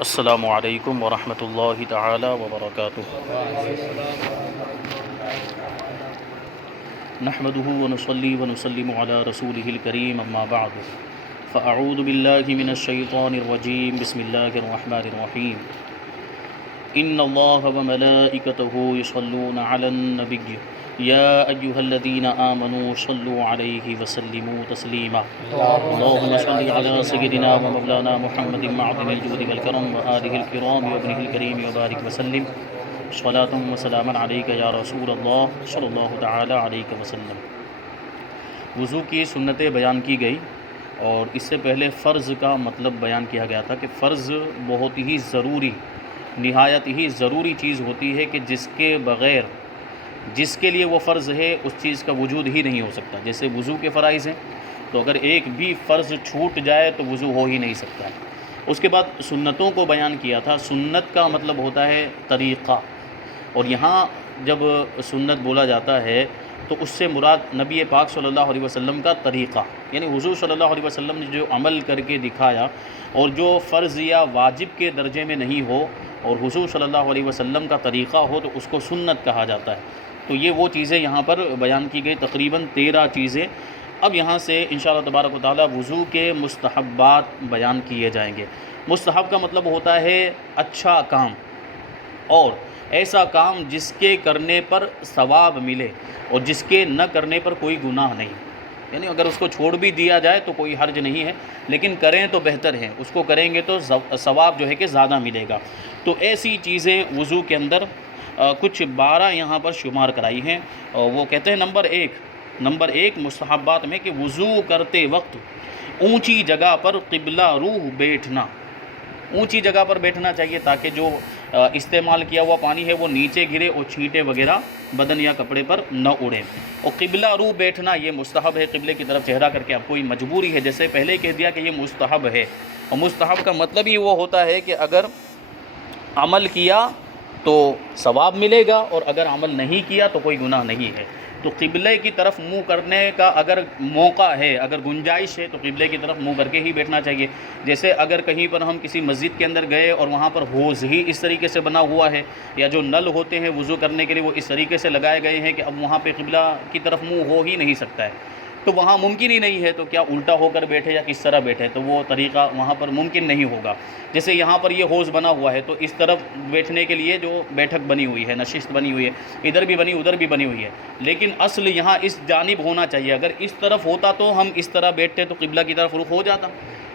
السلام علیکم ورحمۃ اللہ تعالی وبرکاتہ۔ نحمده ونصلي ونسلم على رسوله الكريم اما بعد فاعوذ باللہ من الشیطان الرجیم بسم اللہ الرحمن الرحیم ان اللہ وملائکتہ یصلون علی النبی یا ایہا الذین آمنوا صلوا علیہ وسلموا تسلیما اللہم صل علی سیدنا ومولانا محمد معدن الجود والکرم وآلہ الکرام وابنہ الکریم وبارک وسلم صلاۃ وسلاما علیک یا رسول اللہ صلی اللہ تعالی علیہ وسلم۔ وضو کی سنتیں بیان کی گئی اور اس سے پہلے فرض کا مطلب بیان کیا گیا تھا کہ فرض بہت ہی ضروری، نہایت ہی ضروری چیز ہوتی ہے کہ جس کے بغیر جس کے لیے وہ فرض ہے اس چیز کا وجود ہی نہیں ہو سکتا۔ جیسے وضو کے فرائض ہیں تو اگر ایک بھی فرض چھوٹ جائے تو وضو ہو ہی نہیں سکتا ہے۔ اس کے بعد سنتوں کو بیان کیا تھا۔ سنت کا مطلب ہوتا ہے طریقہ، اور یہاں جب سنت بولا جاتا ہے تو اس سے مراد نبی پاک صلی اللہ علیہ وسلم کا طریقہ، یعنی حضور صلی اللہ علیہ وسلم نے جو عمل کر کے دکھایا اور جو فرض یا واجب کے درجے میں نہیں ہو اور حضور صلی اللہ علیہ وسلم کا طریقہ ہو تو اس کو سنت کہا جاتا ہے۔ تو یہ وہ چیزیں یہاں پر بیان کی گئی، تقریباً 13 چیزیں۔ اب یہاں سے انشاءاللہ تبارک و تعالی وضو کے مستحبات بیان کیے جائیں گے۔ مستحب کا مطلب ہوتا ہے اچھا کام، اور ایسا کام جس کے کرنے پر ثواب ملے اور جس کے نہ کرنے پر کوئی گناہ نہیں، یعنی اگر اس کو چھوڑ بھی دیا جائے تو کوئی حرج نہیں ہے، لیکن کریں تو بہتر ہے، اس کو کریں گے تو ثواب جو ہے کہ زیادہ ملے گا۔ تو ایسی چیزیں وضو کے اندر کچھ 12 یہاں پر شمار کرائی ہیں، اور وہ کہتے ہیں نمبر ایک مستحبات میں کہ وضو کرتے وقت اونچی جگہ پر قبلہ روح بیٹھنا، اونچی جگہ پر بیٹھنا چاہیے تاکہ جو استعمال کیا ہوا پانی ہے وہ نیچے گرے اور چھینٹے وغیرہ بدن یا کپڑے پر نہ اڑیں۔ اور قبلہ روح بیٹھنا یہ مستحب ہے، قبلے کی طرف چہرہ کر کے اب کوئی مجبوری ہے، جیسے پہلے کہہ دیا کہ یہ مستحب ہے، اور مستحب کا مطلب ہی وہ ہوتا ہے کہ اگر عمل کیا تو ثواب ملے گا اور اگر عمل نہیں کیا تو کوئی گناہ نہیں ہے۔ تو قبلے کی طرف منہ کرنے کا اگر موقع ہے، اگر گنجائش ہے تو قبلے کی طرف منہ کر کے ہی بیٹھنا چاہیے۔ جیسے اگر کہیں پر ہم کسی مسجد کے اندر گئے اور وہاں پر حوض ہی اس طریقے سے بنا ہوا ہے، یا جو نل ہوتے ہیں وضو کرنے کے لیے وہ اس طریقے سے لگائے گئے ہیں کہ اب وہاں پہ قبلہ کی طرف منہ ہو ہی نہیں سکتا ہے، تو وہاں ممکن ہی نہیں ہے، تو کیا الٹا ہو کر بیٹھے یا کس طرح بیٹھے، تو وہ طریقہ وہاں پر ممکن نہیں ہوگا۔ جیسے یہاں پر یہ حوض بنا ہوا ہے تو اس طرف بیٹھنے کے لیے جو بیٹھک بنی ہوئی ہے، نشست بنی ہوئی ہے، ادھر بھی بنی ادھر بھی بنی ہوئی ہے، لیکن اصل یہاں اس جانب ہونا چاہیے۔ اگر اس طرف ہوتا تو ہم اس طرح بیٹھتے تو قبلہ کی طرف رخ ہو جاتا،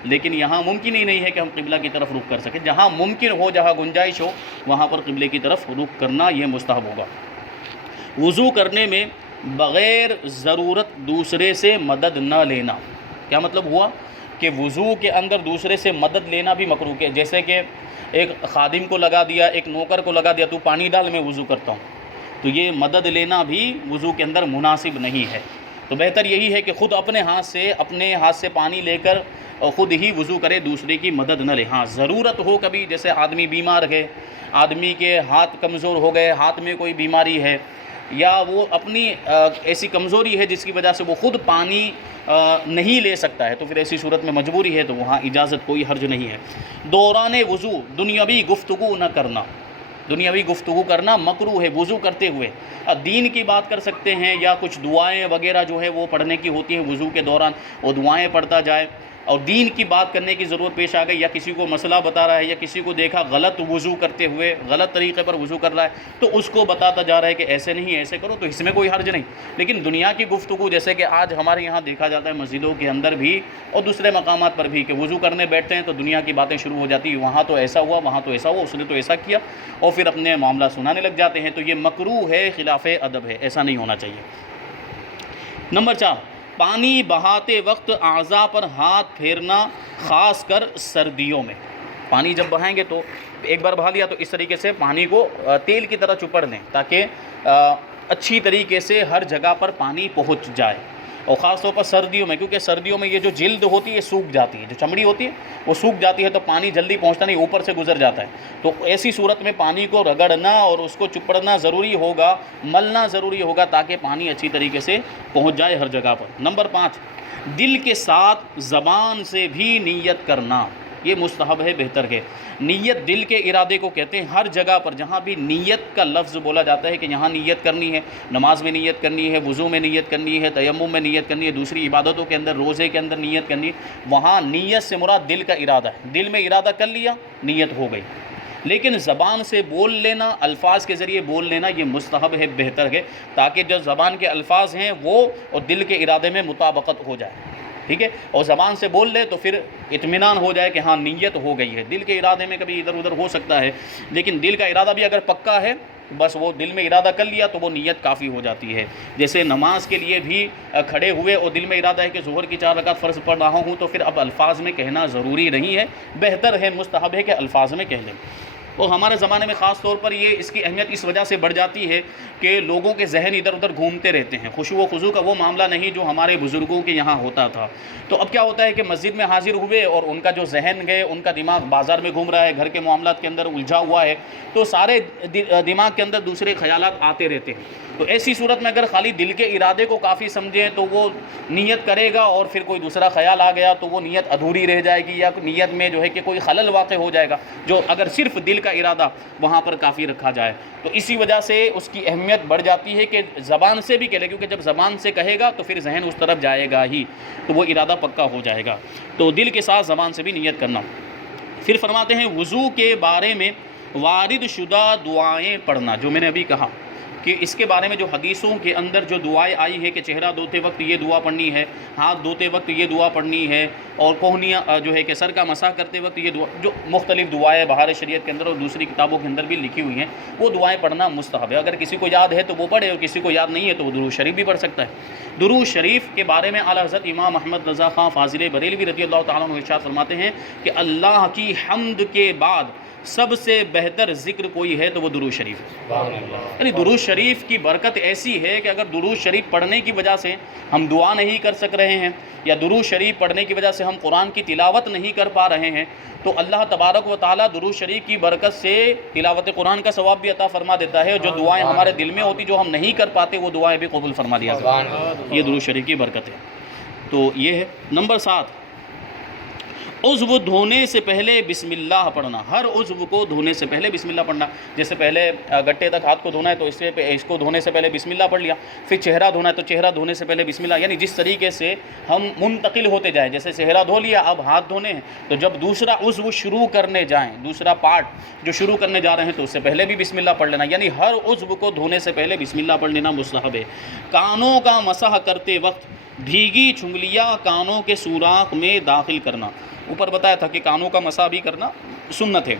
لیکن یہاں ممکن ہی نہیں ہے کہ ہم قبلہ کی طرف رخ کر سکیں۔ جہاں ممکن ہو، جہاں گنجائش ہو، وہاں پر قبلے کی طرف رخ کرنا یہ مستحب ہوگا۔ وضو کرنے میں بغیر ضرورت دوسرے سے مدد نہ لینا، کیا مطلب ہوا کہ وضو کے اندر دوسرے سے مدد لینا بھی مکروہ ہے۔ جیسے کہ ایک خادم کو لگا دیا، ایک نوکر کو لگا دیا، تو پانی ڈال میں وضو کرتا ہوں، تو یہ مدد لینا بھی وضو کے اندر مناسب نہیں ہے۔ تو بہتر یہی ہے کہ خود اپنے ہاتھ سے پانی لے کر خود ہی وضو کرے، دوسرے کی مدد نہ لے۔ ہاں ضرورت ہو کبھی، جیسے آدمی بیمار ہے، آدمی کے ہاتھ کمزور ہو گئے، ہاتھ میں کوئی بیماری ہے، یا وہ اپنی ایسی کمزوری ہے جس کی وجہ سے وہ خود پانی نہیں لے سکتا ہے، تو پھر ایسی صورت میں مجبوری ہے تو وہاں اجازت کوئی حرج نہیں ہے۔ دوران وضو دنیاوی گفتگو نہ کرنا، دنیاوی گفتگو کرنا مکروہ ہے وضو کرتے ہوئے۔ دین کی بات کر سکتے ہیں یا کچھ دعائیں وغیرہ جو ہے وہ پڑھنے کی ہوتی ہیں وضو کے دوران، وہ دعائیں پڑھتا جائے، اور دین کی بات کرنے کی ضرورت پیش آ گئی، یا کسی کو مسئلہ بتا رہا ہے، یا کسی کو دیکھا غلط وضو کرتے ہوئے، غلط طریقے پر وضو کر رہا ہے تو اس کو بتاتا جا رہا ہے کہ ایسے نہیں ایسے کرو، تو اس میں کوئی حرج نہیں۔ لیکن دنیا کی گفتگو، جیسے کہ آج ہمارے یہاں دیکھا جاتا ہے مسجدوں کے اندر بھی اور دوسرے مقامات پر بھی، کہ وضو کرنے بیٹھتے ہیں تو دنیا کی باتیں شروع ہو جاتی ہیں، وہاں تو ایسا ہوا، وہاں تو ایسا ہوا، اس نے تو ایسا کیا، اور پھر اپنے معاملہ سنانے لگ جاتے ہیں، تو یہ مکروہ ہے، خلاف ادب ہے، ایسا نہیں ہونا چاہیے۔ نمبر 4، پانی بہاتے وقت اعضاء پر ہاتھ پھیرنا، خاص کر سردیوں میں۔ پانی جب بہائیں گے تو ایک بار بہا لیا تو اس طریقے سے پانی کو تیل کی طرح چپڑ لیں تاکہ اچھی طریقے سے ہر جگہ پر پانی پہنچ جائے، اور خاص طور پر سردیوں میں، کیونکہ سردیوں میں یہ جو جلد ہوتی ہے سوکھ جاتی ہے، جو چمڑی ہوتی ہے وہ سوکھ جاتی ہے، تو پانی جلدی پہنچتا نہیں، اوپر سے گزر جاتا ہے۔ تو ایسی صورت میں پانی کو رگڑنا اور اس کو چپڑنا ضروری ہوگا، ملنا ضروری ہوگا، تاکہ پانی اچھی طریقے سے پہنچ جائے ہر جگہ پر۔ نمبر 5، دل کے ساتھ زبان سے بھی نیت کرنا، یہ مستحب ہے، بہتر ہے۔ نیت دل کے ارادے کو کہتے ہیں۔ ہر جگہ پر جہاں بھی نیت کا لفظ بولا جاتا ہے کہ یہاں نیت کرنی ہے، نماز میں نیت کرنی ہے، وضو میں نیت کرنی ہے، تیمم میں نیت کرنی ہے، دوسری عبادتوں کے اندر، روزے کے اندر نیت کرنی ہے، وہاں نیت سے مراد دل کا ارادہ ہے۔ دل میں ارادہ کر لیا، نیت ہو گئی۔ لیکن زبان سے بول لینا، الفاظ کے ذریعے بول لینا، یہ مستحب ہے، بہتر ہے، تاکہ جو زبان کے الفاظ ہیں وہ اور دل کے ارادے میں مطابقت ہو جائے، ٹھیک ہے، اور زبان سے بول لے تو پھر اطمینان ہو جائے کہ ہاں نیت ہو گئی ہے۔ دل کے ارادے میں کبھی ادھر ادھر ہو سکتا ہے، لیکن دل کا ارادہ بھی اگر پکا ہے، بس وہ دل میں ارادہ کر لیا تو وہ نیت کافی ہو جاتی ہے۔ جیسے نماز کے لیے بھی کھڑے ہوئے اور دل میں ارادہ ہے کہ ظہر کی 4 رکعت فرض پڑھ رہا ہوں، تو پھر اب الفاظ میں کہنا ضروری نہیں ہے، بہتر ہے، مستحب ہے کہ الفاظ میں کہہ لیں۔ اور ہمارے زمانے میں خاص طور پر یہ اس کی اہمیت اس وجہ سے بڑھ جاتی ہے کہ لوگوں کے ذہن ادھر ادھر گھومتے رہتے ہیں۔ خشوع و خضوع کا وہ معاملہ نہیں جو ہمارے بزرگوں کے یہاں ہوتا تھا۔ تو اب کیا ہوتا ہے کہ مسجد میں حاضر ہوئے اور ان کا جو ذہن گئے، ان کا دماغ بازار میں گھوم رہا ہے، گھر کے معاملات کے اندر الجھا ہوا ہے، تو سارے دماغ کے اندر دوسرے خیالات آتے رہتے ہیں۔ تو ایسی صورت میں اگر خالی دل کے ارادے کو کافی سمجھیں تو وہ نیت کرے گا، اور پھر کوئی دوسرا خیال آ گیا تو وہ نیت ادھوری رہ جائے گی، یا نیت میں جو ہے کہ کوئی خلل واقع ہو جائے گا، جو اگر صرف دل کا ارادہ وہاں پر کافی رکھا جائے۔ تو اسی وجہ سے اس کی اہمیت بڑھ جاتی ہے کہ زبان سے بھی کہہ لے، کیونکہ جب زبان سے کہے گا تو پھر ذہن اس طرف جائے گا ہی، تو وہ ارادہ پکا ہو جائے گا۔ تو دل کے ساتھ زبان سے بھی نیت کرنا۔ پھر فرماتے ہیں وضو کے بارے میں وارد شدہ دعائیں پڑھنا، جو میں نے ابھی کہا کہ اس کے بارے میں جو حدیثوں کے اندر جو دعائیں آئی ہے کہ چہرہ دھوتے وقت یہ دعا پڑھنی ہے، ہاتھ دھوتے وقت یہ دعا پڑھنی ہے، اور کوہنیاں جو ہے کہ سر کا مسح کرتے وقت یہ دعا، جو مختلف دعائیں بہار شریعت کے اندر اور دوسری کتابوں کے اندر بھی لکھی ہوئی ہیں، وہ دعائیں پڑھنا مستحب ہے۔ اگر کسی کو یاد ہے تو وہ پڑھے، اور کسی کو یاد نہیں ہے تو وہ درود شریف بھی پڑھ سکتا ہے۔ درود شریف کے بارے میں اعلیٰ حضرت امام احمد رضا خان فاضل بریلوی رضی اللہ تعالیٰ عنہ ارشاد فرماتے ہیں کہ اللہ کی حمد کے بعد سب سے بہتر ذکر کوئی ہے تو وہ درود شریف ہے۔ یعنی درود شریف کی برکت ایسی ہے کہ اگر درود شریف پڑھنے کی وجہ سے ہم دعا نہیں کر سک رہے ہیں، یا درود شریف پڑھنے کی وجہ سے ہم قرآن کی تلاوت نہیں کر پا رہے ہیں، تو اللہ تبارک و تعالیٰ درود شریف کی برکت سے تلاوت قرآن کا ثواب بھی عطا فرما دیتا ہے، اور جو دعائیں ہمارے دل میں ہوتی جو ہم نہیں کر پاتے وہ دعائیں بھی قبول فرما دیا جاتا ہے۔ یہ درود شریف کی برکت ہے۔ تو یہ ہے نمبر 7، عضو دھونے سے پہلے بسم اللہ پڑھنا۔ ہر عضو کو دھونے سے پہلے بسم اللہ پڑھنا۔ جیسے پہلے گٹے تک ہاتھ کو دھونا ہے تو اس کو دھونے سے پہلے بسم اللہ پڑھ لیا، پھر چہرہ دھونا ہے تو چہرہ دھونے سے پہلے بسم اللہ، یعنی جس طریقے سے ہم منتقل ہوتے جائیں، جیسے چہرہ دھو لیا اب ہاتھ دھونے ہیں، تو جب دوسرا عضو شروع کرنے جائیں، دوسرا پارٹ جو شروع کرنے جا رہے ہیں تو اس سے پہلے بھی بسم اللہ پڑھ لینا، یعنی ہر عضو کو دھونے سے پہلے بسم اللہ پڑھ لینا مستحب ہے۔ کانوں کا مسح کرتے وقت بھیگی چھنگلیاں کانوں کے سوراخ میں داخل کرنا۔ اوپر بتایا تھا کہ کانوں کا مسح بھی کرنا سنت ہے۔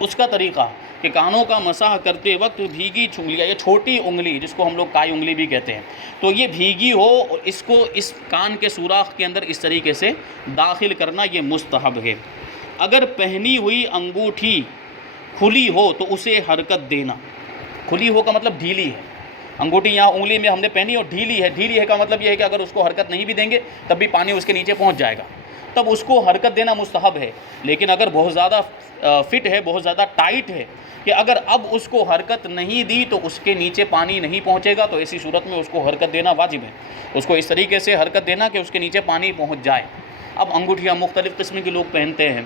اس کا طریقہ کہ کانوں کا مسح کرتے وقت بھیگی چھنگلیاں، یہ چھوٹی انگلی جس کو ہم لوگ کائی انگلی بھی کہتے ہیں، تو یہ بھیگی ہو اور اس کو اس کان کے سوراخ کے اندر اس طریقے سے داخل کرنا، یہ مستحب ہے۔ اگر پہنی ہوئی انگوٹھی کھلی ہو تو اسے حرکت دینا۔ کھلی ہو کا مطلب ڈھیلی ہے، انگوٹھی یہاں انگلی میں ہم نے پہنی اور ڈھیلی ہے، ڈھیلی ہے کا مطلب یہ ہے کہ اگر اس کو حرکت نہیں بھی دیں گے تب بھی پانی اس کے نیچے پہنچ جائے گا، تب اس کو حرکت دینا مستحب ہے۔ لیکن اگر بہت زیادہ فٹ ہے، بہت زیادہ ٹائٹ ہے کہ اگر اب اس کو حرکت نہیں دی تو اس کے نیچے پانی نہیں پہنچے گا، تو ایسی صورت میں اس کو حرکت دینا واجب ہے۔ اس کو اس طریقے سے حرکت دینا کہ اس کے نیچے پانی پہنچ جائے۔ اب انگوٹھیاں مختلف قسم کے لوگ پہنتے ہیں،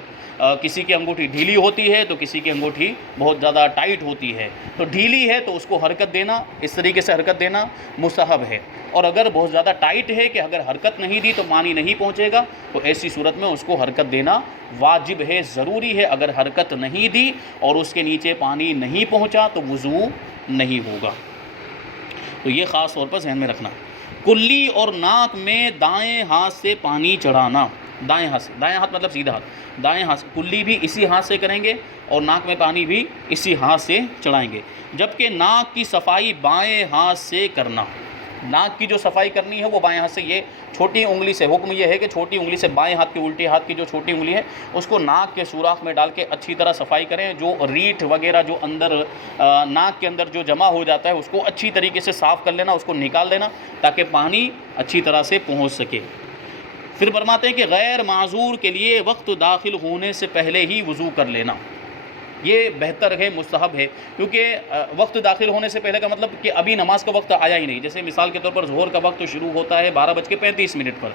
کسی کی انگوٹھی ڈھیلی ہوتی ہے تو کسی کی انگوٹھی بہت زیادہ ٹائٹ ہوتی ہے، تو ڈھیلی ہے تو اس کو حرکت دینا، اس طریقے سے حرکت دینا مستحب ہے۔ اور اگر بہت زیادہ ٹائٹ ہے کہ اگر حرکت نہیں دی تو پانی نہیں پہنچے گا، تو ایسی صورت میں اس کو حرکت دینا واجب ہے، ضروری ہے۔ اگر حرکت نہیں دی اور اس کے نیچے پانی نہیں پہنچا تو وضو نہیں ہوگا۔ تو یہ خاص طور پر ذہن میں رکھنا۔ کلی اور ناک میں دائیں ہاتھ سے پانی چڑھانا۔ دائیں ہاتھ مطلب سیدھا ہاتھ، دائیں ہاتھ سے کلی بھی اسی ہاتھ سے کریں گے اور ناک میں پانی بھی اسی ہاتھ سے چڑھائیں گے، جبکہ ناک کی صفائی بائیں ہاتھ سے کرنا۔ ناک کی جو صفائی کرنی ہے وہ بائیں ہاتھ سے، یہ چھوٹی انگلی سے، حکم یہ ہے کہ چھوٹی انگلی سے بائیں ہاتھ کی، الٹے ہاتھ کی جو چھوٹی انگلی ہے اس کو ناک کے سوراخ میں ڈال کے اچھی طرح صفائی کریں، جو ریٹھ وغیرہ جو اندر ناک کے اندر جو جمع ہو جاتا ہے اس کو اچھی طریقے سے صاف کر لینا، اس کو نکال دینا تاکہ پانی اچھی طرح سے پہنچ سکے۔ پھر فرماتے ہیں کہ غیر معذور کے لیے وقت داخل ہونے سے پہلے ہی وضو کر لینا۔ یہ بہتر ہے، مستحب ہے، کیونکہ وقت داخل ہونے سے پہلے کا مطلب کہ ابھی نماز کا وقت آیا ہی نہیں. جیسے مثال کے طور پر ظہر کا وقت شروع ہوتا ہے 12:35 پر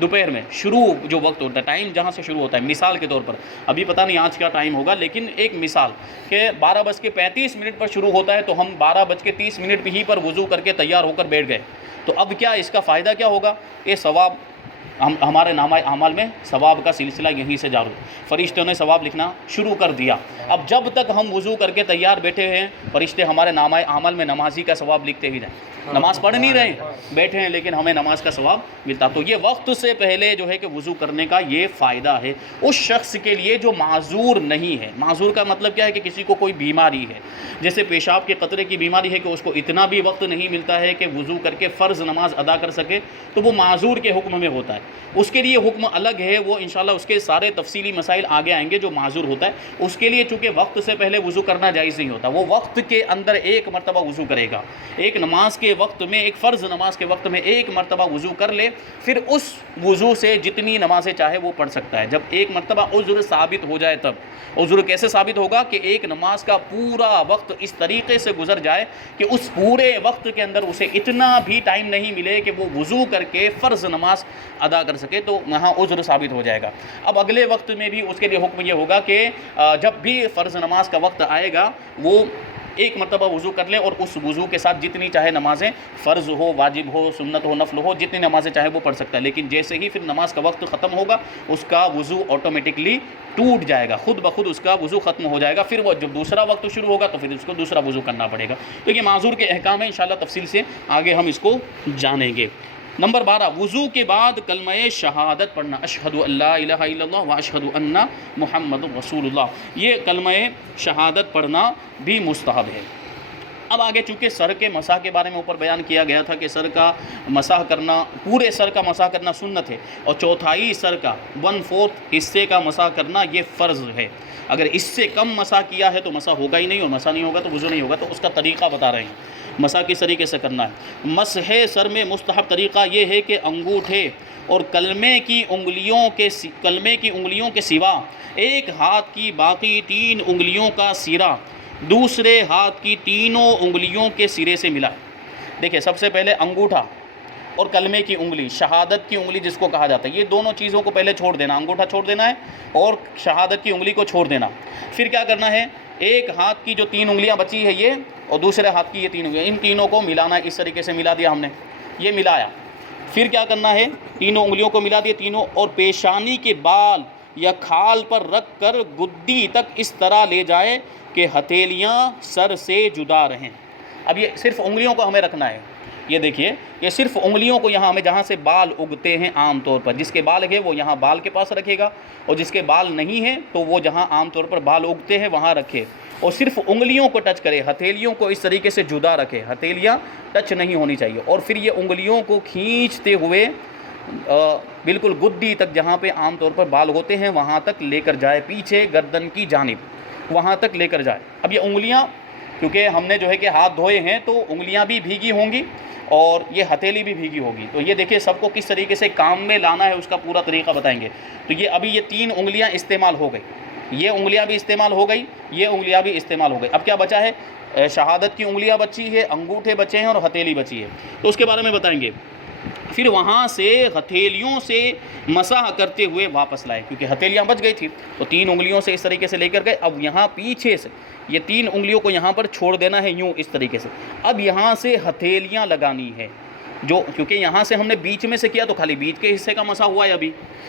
دوپہر میں، شروع جو وقت ہوتا ہے، ٹائم جہاں سے شروع ہوتا ہے، مثال کے طور پر ابھی پتہ نہیں آج کیا ٹائم ہوگا، لیکن ایک مثال کہ 12:35 پر شروع ہوتا ہے تو ہم 12:30 پہ ہی پر وضو کر کے تیار ہو کر بیٹھ گئے، تو اب کیا اس کا فائدہ کیا ہوگا؟ یہ ثواب ہمارے نامہ اعمال میں ثواب کا سلسلہ یہیں سے جاری، فرشتوں نے ثواب لکھنا شروع کر دیا. اب جب تک ہم وضو کر کے تیار بیٹھے ہیں، فرشتے ہمارے نامہ اعمال میں نمازی کا ثواب لکھتے ہی جائیں. نماز پڑھ نہیں رہے بیٹھے ہیں لیکن ہمیں نماز کا ثواب ملتا. تو یہ وقت سے پہلے جو ہے کہ وضو کرنے کا یہ فائدہ ہے اس شخص کے لیے جو معذور نہیں ہے. معذور کا مطلب کیا ہے کہ کسی کو کوئی بیماری ہے، جیسے پیشاب کے قطرے کی بیماری ہے کہ اس کو اتنا بھی وقت نہیں ملتا ہے کہ وضو کر کے فرض نماز ادا کر سکے، تو وہ معذور کے حکم میں ہوتا ہے. اس کے لیے حکم الگ ہے، وہ انشاءاللہ اس کے سارے تفصیلی مسائل آگے آئیں گے. جو معذور ہوتا ہے اس کے لیے چونکہ وقت سے پہلے وضو کرنا جائز نہیں ہوتا، وہ وقت کے اندر ایک مرتبہ وضو کرے گا. ایک نماز کے وقت میں، ایک فرض نماز کے وقت میں ایک مرتبہ وضو کر لے، پھر اس وضو سے جتنی نمازیں چاہے وہ پڑھ سکتا ہے. جب ایک مرتبہ عذر ثابت ہو جائے تب. عذر کیسے ثابت ہوگا؟ کہ ایک نماز کا پورا وقت اس طریقے سے گزر جائے کہ اس پورے وقت کے اندر اسے اتنا بھی ٹائم نہیں ملے کہ وہ وضو کر کے فرض نماز ادا کر سکے، تو وہاں عذر ثابت ہو جائے گا. اب اگلے وقت میں بھی اس کے لیے حکم یہ ہوگا کہ جب بھی فرض نماز کا وقت آئے گا وہ ایک مرتبہ وضو کر لے اور اس وضو کے ساتھ جتنی چاہے نمازیں، فرض ہو، واجب ہو، سنت ہو، نفل ہو، جتنی نمازیں چاہے وہ پڑھ سکتا ہے. لیکن جیسے ہی پھر نماز کا وقت ختم ہوگا اس کا وضو آٹومیٹکلی ٹوٹ جائے گا، خود بخود اس کا وضو ختم ہو جائے گا. پھر وہ جب دوسرا وقت شروع ہوگا تو پھر اس کو دوسرا وضو کرنا پڑے گا. تو یہ معذور کے احکام ہیں، انشاءاللہ تفصیل سے آگے ہم اس کو جانیں گے. نمبر 12، وضو کے بعد کلمہ شہادت پڑھنا، اشہد ان لا الہ الا اللہ و اشہد ان محمد رسول اللہ. یہ کلمہ شہادت پڑھنا بھی مستحب ہے. اب آگے چونکہ سر کے مسح کے بارے میں اوپر بیان کیا گیا تھا کہ سر کا مسح کرنا، پورے سر کا مسح کرنا سنت ہے، اور چوتھائی سر کا 1/4 حصے کا مسح کرنا یہ فرض ہے. اگر اس سے کم مسح کیا ہے تو مسح ہوگا ہی نہیں، اور مسح نہیں ہوگا تو وضو نہیں ہوگا. تو اس کا طریقہ بتا رہے ہیں مسح کس طریقے سے کرنا ہے. مسح سر میں مستحب طریقہ یہ ہے کہ انگوٹھے اور کلمے کی انگلیوں کے سوا ایک ہاتھ کی باقی 3 انگلیوں کا سرا دوسرے ہاتھ کی 3 انگلیوں کے سرے سے ملا. دیکھیں، سب سے پہلے انگوٹھا اور کلمے کی انگلی، شہادت کی انگلی جس کو کہا جاتا ہے، یہ دونوں چیزوں کو پہلے چھوڑ دینا. انگوٹھا چھوڑ دینا ہے اور شہادت کی انگلی کو چھوڑ دینا. پھر کیا کرنا ہے؟ ایک ہاتھ کی جو 3 انگلیاں بچی ہے یہ، اور دوسرے ہاتھ کی یہ 3 انگلیاں، ان تینوں کو ملانا. اس طریقے سے ملا دیا ہم نے، یہ ملایا. پھر کیا کرنا ہے؟ 3 انگلیوں کو ملا دیا تینوں، اور پیشانی کے بال یا کھال پر رکھ کر گدی تک اس طرح لے جائے کہ ہتھیلیاں سر سے جدا رہیں. اب یہ صرف انگلیوں کو ہمیں رکھنا ہے. یہ دیکھیے، یہ صرف انگلیوں کو یہاں ہمیں جہاں سے بال اگتے ہیں عام طور پر، جس کے بال ہے وہ یہاں بال کے پاس رکھے گا، اور جس کے بال نہیں ہیں تو وہ جہاں عام طور پر بال اگتے ہیں وہاں رکھے، اور صرف انگلیوں کو ٹچ کرے. ہتھیلیوں کو اس طریقے سے جدا رکھے، ہتھیلیاں ٹچ نہیں ہونی چاہیے. اور پھر یہ انگلیوں کو کھینچتے ہوئے بالکل گدی تک، جہاں پہ عام طور پر بال ہوتے ہیں وہاں تک لے کر جائے، پیچھے گردن کی جانب وہاں تک لے کر جائے. اب یہ انگلیاں، کیونکہ ہم نے جو ہے کہ ہاتھ دھوئے ہیں تو انگلیاں بھی بھیگی ہوں گی اور یہ ہتھیلی بھی بھیگی ہوگی. تو یہ دیکھیں سب کو کس طریقے سے کام میں لانا ہے اس کا پورا طریقہ بتائیں گے. تو یہ ابھی یہ 3 انگلیاں استعمال ہو گئی، یہ انگلیاں بھی استعمال ہو گئی، یہ انگلیاں بھی استعمال ہو گئی. اب کیا بچا ہے؟ شہادت کی انگلیاں بچی ہے، انگوٹھے بچے ہیں، اور ہتھیلی بچی ہے. تو اس کے بارے میں بتائیں گے. پھر وہاں سے ہتھیلیوں سے مسح کرتے ہوئے واپس لائے، کیونکہ ہتھیلیاں بچ گئی تھی تو 3 انگلیوں سے اس طریقے سے لے کر گئے. اب یہاں پیچھے سے یہ 3 انگلیوں کو یہاں پر چھوڑ دینا ہے، یوں اس طریقے سے. اب یہاں سے ہتھیلیاں لگانی ہے، کیونکہ یہاں سے ہم نے بیچ میں سے کیا تو خالی بیچ کے حصے کا مسح ہوا ہے.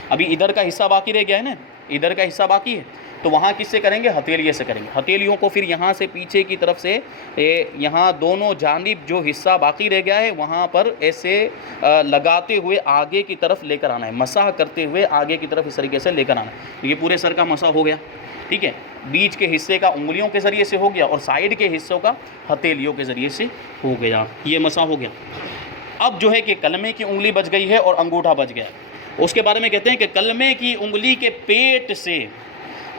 ابھی ادھر کا حصہ باقی رہ گیا ہے نا، ادھر کا حصہ باقی ہے. تو وہاں کس سے کریں گے؟ ہتھیلیے سے کریں گے. ہتھیلیوں کو پھر یہاں سے پیچھے کی طرف سے یہاں دونوں جانب جو حصہ باقی رہ گیا ہے وہاں پر ایسے لگاتے ہوئے آگے کی طرف لے کر آنا ہے، مسح کرتے ہوئے آگے کی طرف اس طریقے سے لے کر آنا ہے. تو یہ پورے سر کا مسح ہو گیا. ٹھیک ہے، بیچ کے حصے کا انگلیوں کے ذریعے سے ہو گیا اور سائیڈ کے حصوں کا ہتھیلیوں کے ذریعے سے ہو گیا. یہ مسح ہو گیا. اب جو ہے کہ کلمے کی انگلی بچ گئی ہے اور انگوٹھا بچ گیا. اس کے بارے میں کہتے ہیں کہ کلمے کی انگلی کے پیٹ سے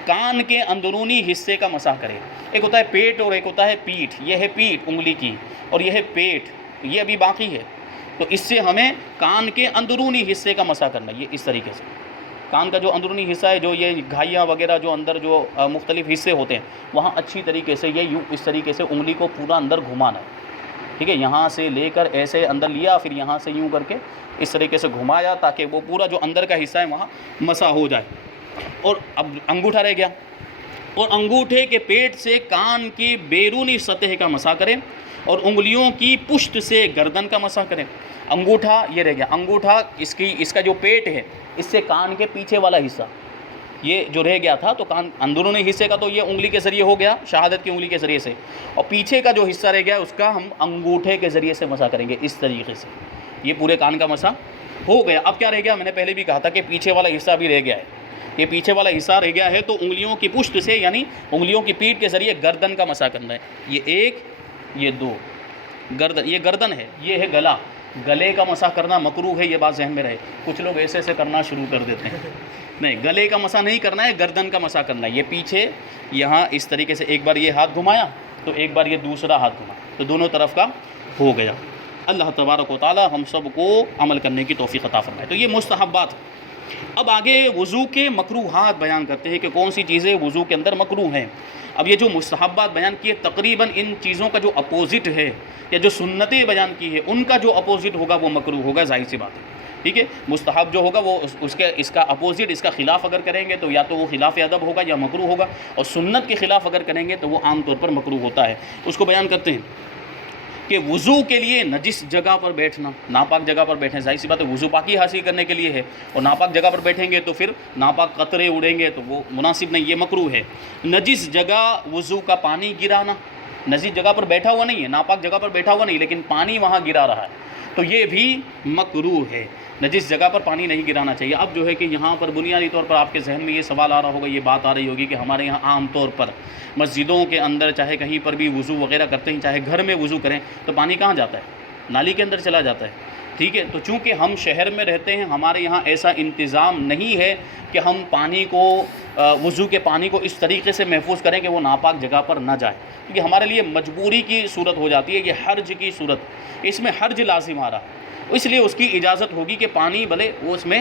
کان کے اندرونی حصے کا مسح کرے. ایک ہوتا ہے پیٹ اور ایک ہوتا ہے پیٹھ. یہ ہے پیٹھ انگلی کی اور یہ ہے پیٹھ، یہ ابھی باقی ہے. تو اس سے ہمیں کان کے اندرونی حصے کا مسح کرنا ہے، یہ اس طریقے سے. کان کا جو اندرونی حصہ ہے، جو یہ گھائیاں وغیرہ جو اندر جو مختلف حصے ہوتے ہیں، وہاں اچھی طریقے سے یہ یوں اس طریقے سے انگلی کو پورا اندر گھمانا ہے، ٹھیک ہے، یہاں سے لے کر ایسے اندر لیا، پھر یہاں سے یوں کر کے اس طریقے سے گھمایا تاکہ وہ پورا جو اندر کا حصہ ہے وہاں مسح ہو جائے۔ اور اب انگوٹھا رہ گیا، اور انگوٹھے کے پیٹ سے کان کی بیرونی سطح کا مسح کریں اور انگلیوں کی پشت سے گردن کا مسح کریں۔ انگوٹھا یہ رہ گیا، انگوٹھا اس کا جو پیٹ ہے اس سے کان کے پیچھے والا حصہ یہ جو رہ گیا تھا، تو کان اندرونی حصے کا تو یہ انگلی کے ذریعے ہو گیا، شہادت کی انگلی کے ذریعے سے، اور پیچھے کا جو حصہ رہ گیا اس کا ہم انگوٹھے کے ذریعے سے مسح کریں گے اس طریقے سے۔ یہ پورے کان کا مسح ہو گیا۔ اب کیا رہ گیا؟ میں نے پہلے بھی کہا تھا کہ پیچھے والا حصہ بھی رہ گیا ہے، یہ پیچھے والا حصہ رہ گیا ہے، تو انگلیوں کی پشت سے یعنی انگلیوں کی پیٹھ کے ذریعے گردن کا مسح کرنا ہے۔ یہ ایک، یہ دو، گردن، یہ گردن ہے، یہ ہے گلا، گلے کا مسح کرنا مکروہ ہے، یہ بات ذہن میں رہے۔ کچھ لوگ ایسے ایسے کرنا شروع کر دیتے ہیں، نہیں، گلے کا مسح نہیں کرنا ہے، گردن کا مسح کرنا ہے۔ یہ پیچھے یہاں اس طریقے سے ایک بار یہ ہاتھ گھمایا تو ایک بار یہ دوسرا ہاتھ گھمایا، تو دونوں طرف کا ہو گیا۔ اللہ تبارک و تعالی ہم سب کو عمل کرنے کی توفیق عطا فرمائے۔ تو یہ مستحبات۔ اب آگے وضو کے مکروہات بیان کرتے ہیں کہ کون سی چیزیں وضو کے اندر مکروہ ہیں۔ اب یہ جو مستحبات بیان کیے، تقریباً ان چیزوں کا جو اپوزٹ ہے یا جو سنتیں بیان کی ہے ان کا جو اپوزٹ ہوگا وہ مکروہ ہوگا، ظاہر سی بات ہے، ٹھیک ہے۔ مستحب جو ہوگا وہ اس کا اپوزٹ، اس کا خلاف اگر کریں گے تو یا تو وہ خلاف ادب ہوگا یا مکروہ ہوگا، اور سنت کے خلاف اگر کریں گے تو وہ عام طور پر مکروہ ہوتا ہے۔ اس کو بیان کرتے ہیں کہ وضو کے لیے نجس جگہ پر بیٹھنا، ناپاک جگہ پر بیٹھیں، ظاہر سی بات ہے وضو پاکی حاصل کرنے کے لیے ہے، اور ناپاک جگہ پر بیٹھیں گے تو پھر ناپاک قطرے اڑیں گے تو وہ مناسب نہیں، یہ مکروہ ہے۔ نجس جگہ وضو کا پانی گرانا، نجس جگہ پر بیٹھا ہوا نہیں ہے، ناپاک جگہ پر بیٹھا ہوا نہیں، لیکن پانی وہاں گرا رہا ہے تو یہ بھی مکروہ ہے، نجس جگہ پر پانی نہیں گرانا چاہیے۔ اب جو ہے کہ یہاں پر بنیادی طور پر آپ کے ذہن میں یہ سوال آ رہا ہوگا، یہ بات آ رہی ہوگی کہ ہمارے یہاں عام طور پر مسجدوں کے اندر چاہے کہیں پر بھی وضو وغیرہ کرتے ہیں، چاہے گھر میں وضو کریں، تو پانی کہاں جاتا ہے؟ نالی کے اندر چلا جاتا ہے، ٹھیک ہے۔ تو چونکہ ہم شہر میں رہتے ہیں، ہمارے یہاں ایسا انتظام نہیں ہے کہ ہم پانی کو وضو کے پانی کو اس طریقے سے محفوظ کریں کہ وہ ناپاک جگہ پر نہ جائے، کیونکہ ہمارے لیے مجبوری کی صورت ہو جاتی ہے، یہ حرج کی صورت، اس میں حرج لازم آ رہا ہے، اس لیے اس کی اجازت ہوگی کہ پانی بھلے وہ اس میں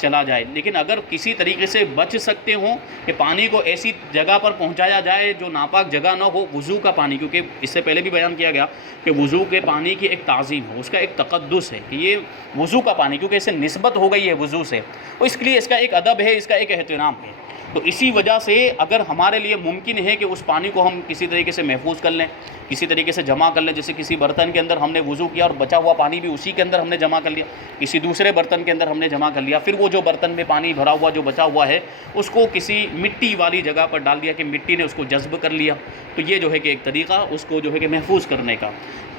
چلا جائے، لیکن اگر کسی طریقے سے بچ سکتے ہوں کہ پانی کو ایسی جگہ پر پہنچایا جائے جو ناپاک جگہ نہ ہو، وضو کا پانی، کیونکہ اس سے پہلے بھی بیان کیا گیا کہ وضو کے پانی کی ایک تعظیم ہو، اس کا ایک تقدس ہے کہ یہ وضو کا پانی، کیونکہ اسے نسبت ہو گئی ہے وضو سے، اور اس کے لیے اس کا ایک ادب ہے، اس کا ایک احترام ہے۔ تو اسی وجہ سے اگر ہمارے لیے ممکن ہے کہ اس پانی کو ہم کسی طریقے سے محفوظ کر لیں، کسی طریقے سے جمع کر لیں، جیسے کسی برتن کے اندر ہم نے وضو کیا اور بچا ہوا پانی بھی اسی کے اندر ہم نے جمع کر لیا، کسی دوسرے برتن کے اندر ہم نے جمع کر لیا، پھر وہ جو برتن میں پانی بھرا ہوا جو بچا ہوا ہے اس کو کسی مٹی والی جگہ پر ڈال دیا کہ مٹی نے اس کو جذب کر لیا، تو یہ جو ہے کہ ایک طریقہ اس کو جو ہے کہ محفوظ کرنے کا،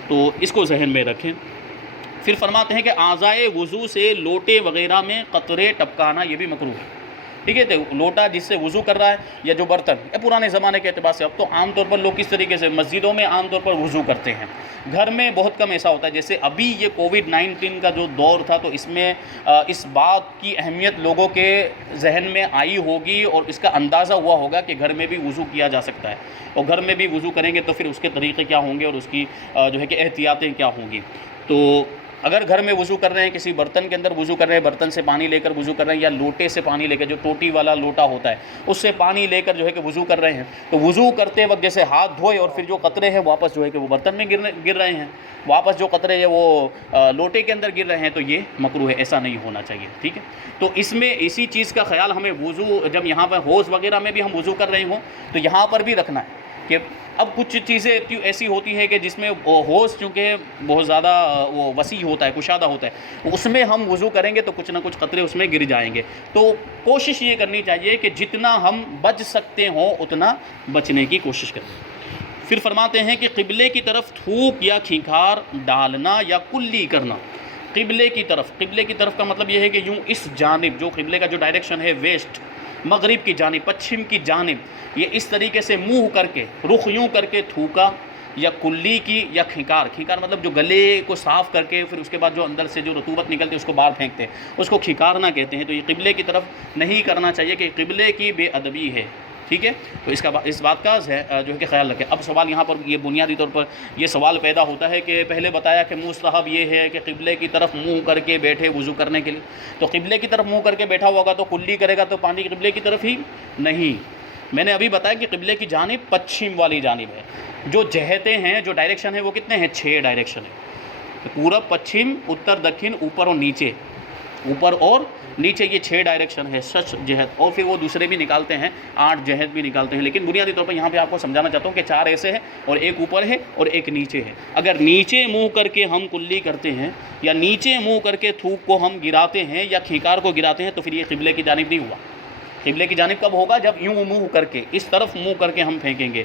تو اس کو ذہن میں رکھیں۔ پھر فرماتے ہیں کہ اعضائے وضو سے لوٹے وغیرہ میں قطرے ٹپکانا یہ بھی مکروہ ہے، ٹھیک ہے۔ تو لوٹا جس سے وضو کر رہا ہے یا جو برتن، یہ پرانے زمانے کے اعتبار سے، اب تو عام طور پر لوگ کس طریقے سے مسجدوں میں عام طور پر وضو کرتے ہیں، گھر میں بہت کم ایسا ہوتا ہے۔ جیسے ابھی یہ کووڈ-19 کا جو دور تھا تو اس میں اس بات کی اہمیت لوگوں کے ذہن میں آئی ہوگی اور اس کا اندازہ ہوا ہوگا کہ گھر میں بھی وضو کیا جا سکتا ہے، اور گھر میں بھی وضو کریں گے تو پھر اس کے طریقے کیا ہوں گے اور اس کی جو ہے کہ احتیاطیں کیا ہوں گی۔ تو اگر گھر میں وضو کر رہے ہیں، کسی برتن کے اندر وضو کر رہے ہیں، برتن سے پانی لے کر وضو کر رہے ہیں، یا لوٹے سے پانی لے کر، جو ٹوٹی والا لوٹا ہوتا ہے اس سے پانی لے کر جو ہے کہ وضو کر رہے ہیں، تو وضو کرتے وقت جیسے ہاتھ دھوئے اور پھر جو قطرے ہیں واپس جو ہے کہ وہ برتن میں گر رہے ہیں، واپس جو قطرے ہیں وہ لوٹے کے اندر گر رہے ہیں، تو یہ مکروہ ہے، ایسا نہیں ہونا چاہیے، ٹھیک ہے۔ تو اس میں اسی چیز کا خیال ہمیں وضو جب یہاں پہ حوض وغیرہ میں بھی ہم وضو کر رہے ہوں تو یہاں پر بھی رکھنا ہے کہ اب کچھ چیزیں ایسی ہوتی ہیں کہ جس میں حوض چونکہ بہت زیادہ وہ وسیع ہوتا ہے، کشادہ ہوتا ہے، اس میں ہم وضو کریں گے تو کچھ نہ کچھ قطرے اس میں گر جائیں گے، تو کوشش یہ کرنی چاہیے کہ جتنا ہم بچ سکتے ہوں اتنا بچنے کی کوشش کریں۔ پھر فرماتے ہیں کہ قبلے کی طرف تھوک یا کھینکھار ڈالنا یا کلی کرنا، قبلے کی طرف کا مطلب یہ ہے کہ یوں اس جانب، جو قبلے کا جو ڈائریکشن ہے ویسٹ، مغرب کی جانب، پچھم کی جانب، یہ اس طریقے سے منہ کر کے، رخ یوں کر کے تھوکا، یا کلی کی، یا کھینکار مطلب جو گلے کو صاف کر کے پھر اس کے بعد جو اندر سے جو رطوبت نکلتی ہے اس کو باہر پھینکتے ہیں، اس کو کھینکارنا کہتے ہیں۔ تو یہ قبلے کی طرف نہیں کرنا چاہیے کہ قبلے کی بے ادبی ہے، ٹھیک ہے، تو اس بات کا جو ہے کہ خیال رکھیں۔ اب سوال یہاں پر یہ بنیادی طور پر یہ سوال پیدا ہوتا ہے کہ پہلے بتایا کہ مستحب یہ ہے کہ قبلے کی طرف منہ کر کے بیٹھے وضو کرنے کے لیے، تو قبلے کی طرف منہ کر کے بیٹھا ہوگا تو کلی کرے گا تو پانی قبلے کی طرف ہی نہیں۔ میں نے ابھی بتایا کہ قبلے کی جانب پچھم والی جانب ہے، جو جہتیں ہیں جو ڈائریکشن ہے وہ کتنے ہیں؟ 6 ڈائریکشن ہے، پورب، پچھم، اتر، دکھن، اوپر اور نیچے، اوپر اور نیچے، یہ 6 ڈائریکشن ہے، 6 جہت، اور پھر وہ دوسرے بھی نکالتے ہیں، 8 جہت بھی نکالتے ہیں، لیکن بنیادی طور پر یہاں پہ آپ کو سمجھانا چاہتا ہوں کہ 4 ایسے ہیں اور ایک اوپر ہے اور ایک نیچے ہے۔ اگر نیچے منہ کر کے ہم کلی کرتے ہیں یا نیچے منہ کر کے تھوک کو ہم گراتے ہیں یا کھینکار کو گراتے ہیں تو پھر یہ قبلے کی جانب نہیں ہوا۔ قبلے کی جانب کب ہوگا؟ جب یوں منہ کر کے اس طرف منہ کر کے ہم پھینکیں گے،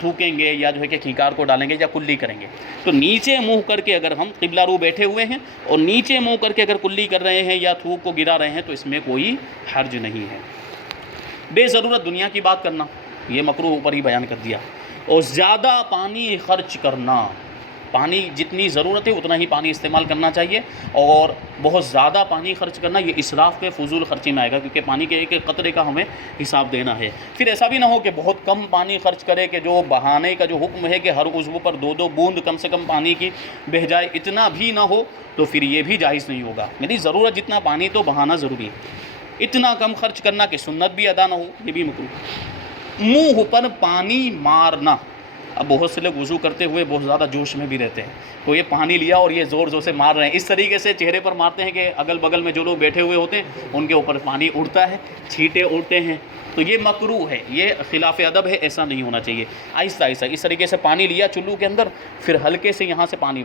تھوکیں گے یا جو ہے کہ کھینکار کو ڈالیں گے یا کلی کریں گے۔ تو نیچے منہ کر کے اگر ہم قبلہ رو بیٹھے ہوئے ہیں اور نیچے منہ کر کے اگر کلی کر رہے ہیں یا تھوک کو گرا رہے ہیں تو اس میں کوئی حرج نہیں ہے۔ بے ضرورت دنیا کی بات کرنا، یہ مکروہ اوپر ہی بیان کر دیا، اور زیادہ پانی خرچ کرنا، پانی جتنی ضرورت ہے اتنا ہی پانی استعمال کرنا چاہیے، اور بہت زیادہ پانی خرچ کرنا یہ اسراف کے فضول خرچی میں آئے گا، کیونکہ پانی کے ایک ایک قطرے کا ہمیں حساب دینا ہے۔ پھر ایسا بھی نہ ہو کہ بہت کم پانی خرچ کرے کہ جو بہانے کا جو حکم ہے کہ ہر عضو پر 2 بوند کم سے کم پانی کی بہہ جائے، اتنا بھی نہ ہو تو پھر یہ بھی جائز نہیں ہوگا۔ یعنی ضرورت جتنا پانی تو بہانا ضروری ہے، اتنا کم خرچ کرنا کہ سنت بھی ادا نہ ہو، یہ بھی مکروہ۔ منہ پر پانی مارنا، اب بہت سے لوگ وضو کرتے ہوئے بہت زیادہ جوش میں بھی رہتے ہیں، تو یہ پانی لیا اور یہ زور زور سے مار رہے ہیں، اس طریقے سے چہرے پر مارتے ہیں کہ اگل بغل میں جو لوگ بیٹھے ہوئے ہوتے ہیں ان کے اوپر پانی اڑتا ہے، چھینٹے اڑتے ہیں، تو یہ مکروہ ہے، یہ خلاف ادب ہے، ایسا نہیں ہونا چاہیے۔ آہستہ آہستہ اس طریقے سے پانی لیا چلو کے اندر، پھر ہلکے سے یہاں سے پانی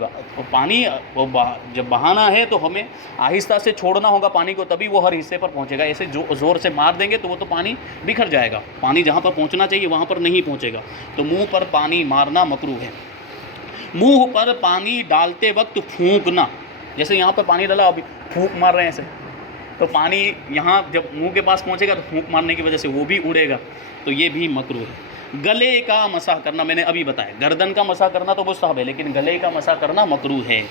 جب بہانا ہے تو ہمیں آہستہ سے چھوڑنا ہوگا پانی کو، تبھی وہ ہر حصے پر پہنچے گا۔ ایسے جو زور سے مار دیں گے تو وہ تو پانی بکھر جائے گا، پانی جہاں پر پہنچنا چاہیے وہاں پر نہیں پہنچے گا، تو منہ پر پانی مارنا مکروہ ہے۔ منہ پر پانی ڈالتے وقت پھونکنا، جیسے یہاں پر پانی ڈالا ابھی پھونک مار رہے ہیں ایسے، تو پانی یہاں جب منہ کے پاس پہنچے گا تو پھونک مارنے کی وجہ سے وہ بھی اڑے گا، تو یہ بھی مکروہ ہے۔ گلے کا مسح کرنا، میں نے ابھی بتایا، گردن کا مسح کرنا تو مستحب ہے، لیکن گلے کا مسح کرنا مکروہ ہے۔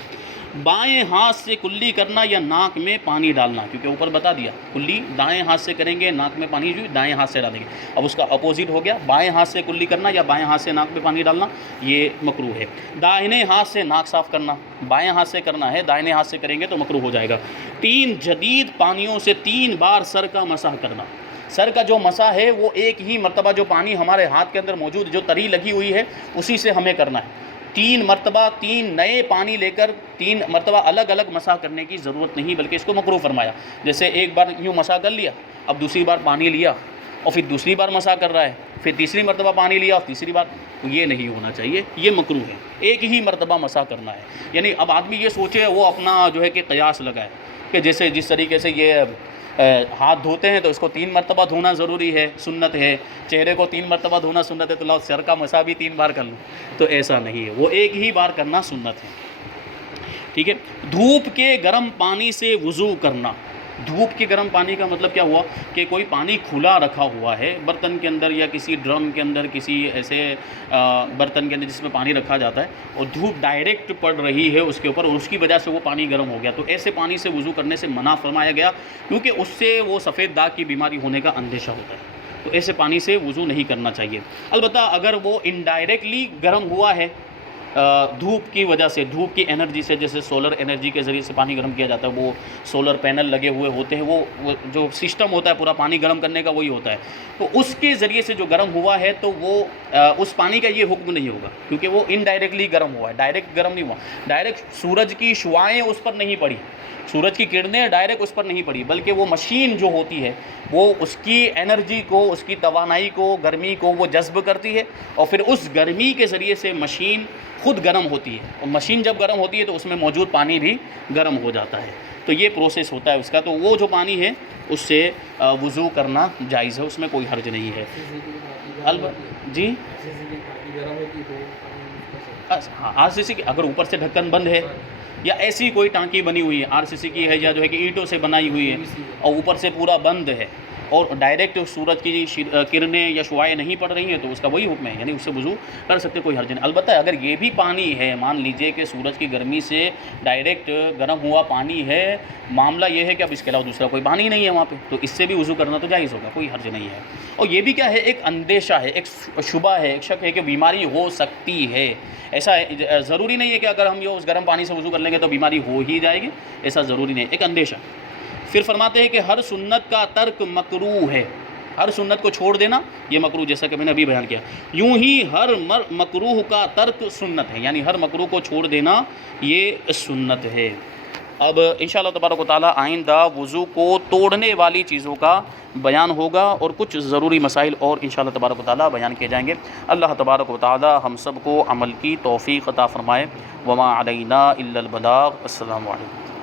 بائیں ہاتھ سے کلی کرنا یا ناک میں پانی ڈالنا، کیونکہ اوپر بتا دیا کلی دائیں ہاتھ سے کریں گے، ناک میں پانی جو دائیں ہاتھ سے ڈالیں گے، اب اس کا اپوزٹ ہو گیا، بائیں ہاتھ سے کلی کرنا یا بائیں ہاتھ سے ناک میں پانی ڈالنا، یہ مکروہ ہے۔ داہنے ہاتھ سے ناک صاف کرنا، بائیں ہاتھ سے کرنا ہے، دائیں ہاتھ سے کریں گے تو مکروہ ہو جائے گا۔ 3 جدید پانیوں سے 3 بار سر کا مسح کرنا، سر کا جو مسح ہے وہ ایک ہی مرتبہ جو پانی ہمارے ہاتھ کے اندر موجود جو تری لگی ہوئی ہے اسی سے ہمیں کرنا ہے، 3 مرتبہ 3 نئے پانی لے کر 3 مرتبہ الگ الگ مسح کرنے کی ضرورت نہیں، بلکہ اس کو مکروہ فرمایا۔ جیسے ایک بار یوں مسح کر لیا، اب دوسری بار پانی لیا اور پھر دوسری بار مسح کر رہا ہے، پھر تیسری مرتبہ پانی لیا اور تیسری بار، یہ نہیں ہونا چاہیے، یہ مکروہ ہے، ایک ہی مرتبہ مسح کرنا ہے۔ یعنی اب آدمی یہ سوچے وہ اپنا جو ہے کہ قیاس لگائے کہ جیسے جس طریقے سے یہ ہاتھ دھوتے ہیں تو اس کو 3 مرتبہ دھونا ضروری ہے، سنت ہے، چہرے کو 3 مرتبہ دھونا سنت ہے، تو لاؤ سر کا مسح بھی 3 بار کر لوں، تو ایسا نہیں ہے، وہ ایک ہی بار کرنا سنت ہے، ٹھیک ہے۔ دھوپ کے گرم پانی سے وضو کرنا، دھوپ کے گرم پانی کا مطلب کیا ہوا کہ کوئی پانی کھلا رکھا ہوا ہے برتن کے اندر یا کسی ڈرم کے اندر، کسی ایسے برتن کے اندر جس میں پانی رکھا جاتا ہے، اور دھوپ ڈائریکٹ پڑ رہی ہے اس کے اوپر اور اس کی وجہ سے وہ پانی گرم ہو گیا، تو ایسے پانی سے وضو کرنے سے منع فرمایا گیا، کیونکہ اس سے وہ سفید داغ کی بیماری ہونے کا اندیشہ ہوتا ہے، تو ایسے پانی سے وضو نہیں کرنا چاہیے۔ البتہ اگر وہ انڈائریکٹلی گرم ہوا ہے دھوپ کی وجہ سے، دھوپ کی انرجی سے، جیسے سولر انرجی کے ذریعے سے پانی گرم کیا جاتا ہے، وہ سولر پینل لگے ہوئے ہوتے ہیں، وہ جو سسٹم ہوتا ہے پورا پانی گرم کرنے کا وہی ہوتا ہے، تو اس کے ذریعے سے جو گرم ہوا ہے تو وہ اس پانی کا یہ حکم نہیں ہوگا، کیونکہ وہ انڈائریکٹلی گرم ہوا ہے، ڈائریکٹ گرم نہیں ہوا، ڈائریکٹ سورج کی شعاعیں اس پر نہیں پڑی، سورج کی کرنیں ڈائریکٹ اس پر نہیں پڑی، بلکہ وہ مشین جو ہوتی ہے وہ اس کی انرجی کو، اس کی توانائی کو، گرمی کو وہ جذب کرتی ہے، اور پھر اس گرمی کے ذریعے سے مشین خود گرم ہوتی ہے، اور مشین جب گرم ہوتی ہے تو اس میں موجود پانی بھی گرم ہو جاتا ہے، تو یہ پروسیس ہوتا ہے اس کا، تو وہ جو پانی ہے اس سے وضو کرنا جائز ہے، اس میں کوئی حرج نہیں ہے۔ جی ہاں، RCC کی اگر اوپر سے ڈھکن بند ہے یا ایسی کوئی ٹانکی بنی ہوئی ہے RCC کی ہے یا جو ہے کہ اینٹوں سے بنائی ہوئی ہے اور اوپر سے پورا بند ہے، اور ڈائریکٹ سورج کی کرنیں یا شعاعیں نہیں پڑ رہی ہیں تو اس کا وہی حکم ہے، یعنی اس سے وضو کر سکتے، کوئی حرج نہیں۔ البتہ اگر یہ بھی پانی ہے، مان لیجئے کہ سورج کی گرمی سے ڈائریکٹ گرم ہوا پانی ہے، معاملہ یہ ہے کہ اب اس کے علاوہ دوسرا کوئی پانی نہیں ہے وہاں پہ، تو اس سے بھی وضو کرنا تو جائز ہوگا، کوئی حرج نہیں ہے۔ اور یہ بھی کیا ہے، ایک اندیشہ ہے، ایک شبہ ہے، ایک شک ہے کہ بیماری ہو سکتی ہے۔ ایسا ضروری نہیں ہے کہ اگر ہم یہ اس گرم پانی سے وضو کر لیں گے تو بیماری ہو ہی جائے گی، ایسا ضروری نہیں ہے، ایک اندیشہ۔ پھر فرماتے ہیں کہ ہر سنت کا ترک مکروہ ہے، ہر سنت کو چھوڑ دینا یہ مکروہ، جیسا کہ میں نے ابھی بیان کیا۔ یوں ہی ہر مکروہ کا ترک سنت ہے، یعنی ہر مکروہ کو چھوڑ دینا یہ سنت ہے۔ اب انشاءاللہ تبارک و تعالیٰ آئندہ وضو کو توڑنے والی چیزوں کا بیان ہوگا اور کچھ ضروری مسائل اور انشاءاللہ تبارک و تعالیٰ بیان کیے جائیں گے۔ اللہ تبارک و تعالیٰ ہم سب کو عمل کی توفیق عطا فرمائے۔ وما علینا الا البلاغ۔ السلام علیکم۔